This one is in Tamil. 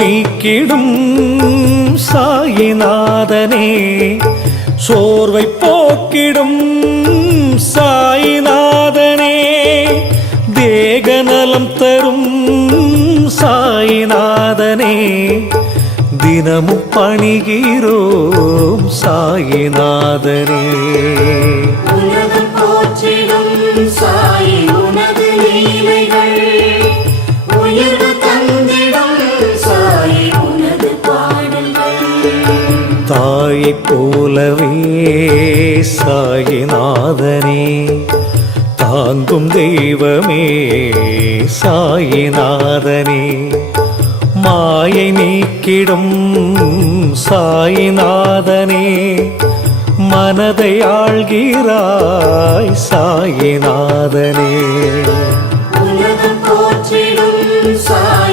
நீக்கிடும் சாயிநாதனே, சோர்வை போக்கிடும் சாயிநாதனே, தேகநலம் தரும் சாயிநாதனே, தினமும் பணிகிறோம் சாயிநாதனே. உலகம் போற்றிடும் சாயி உனது லீலைகள், உயர்வு தந்திடும் சாயி உனது பாடல்கள். தாயைப் போலவே சாயிநாதனே, தாங்கும் தெய்வமே சாயிநாதனே, மாயை நீக்கிடும் சாயிநாதனே, மனதை ஆள்கிறாய் சாயிநாதனே. உலகம் போற்றிடும் சாயி